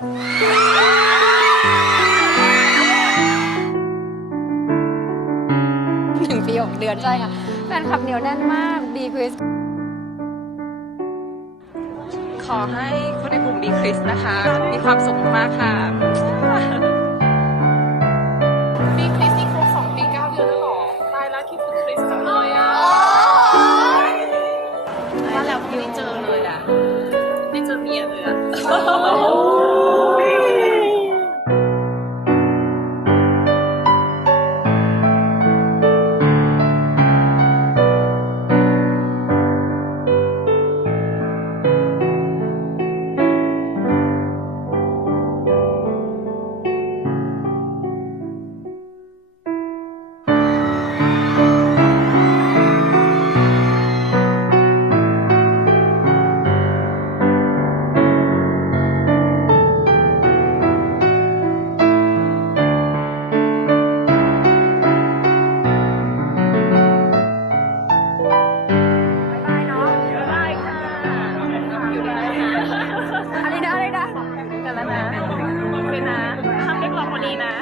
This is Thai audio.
หนึ่งปีหกเดือนใช่ค่ะแฟนคลับเหนียวแน่นมากบีคริสขอให้คนในกลุ่มบีคริสนะคะ มีความสุขมากค่ะ แล้วนะโอเคนะห้เรียกร้องวันนี้นะ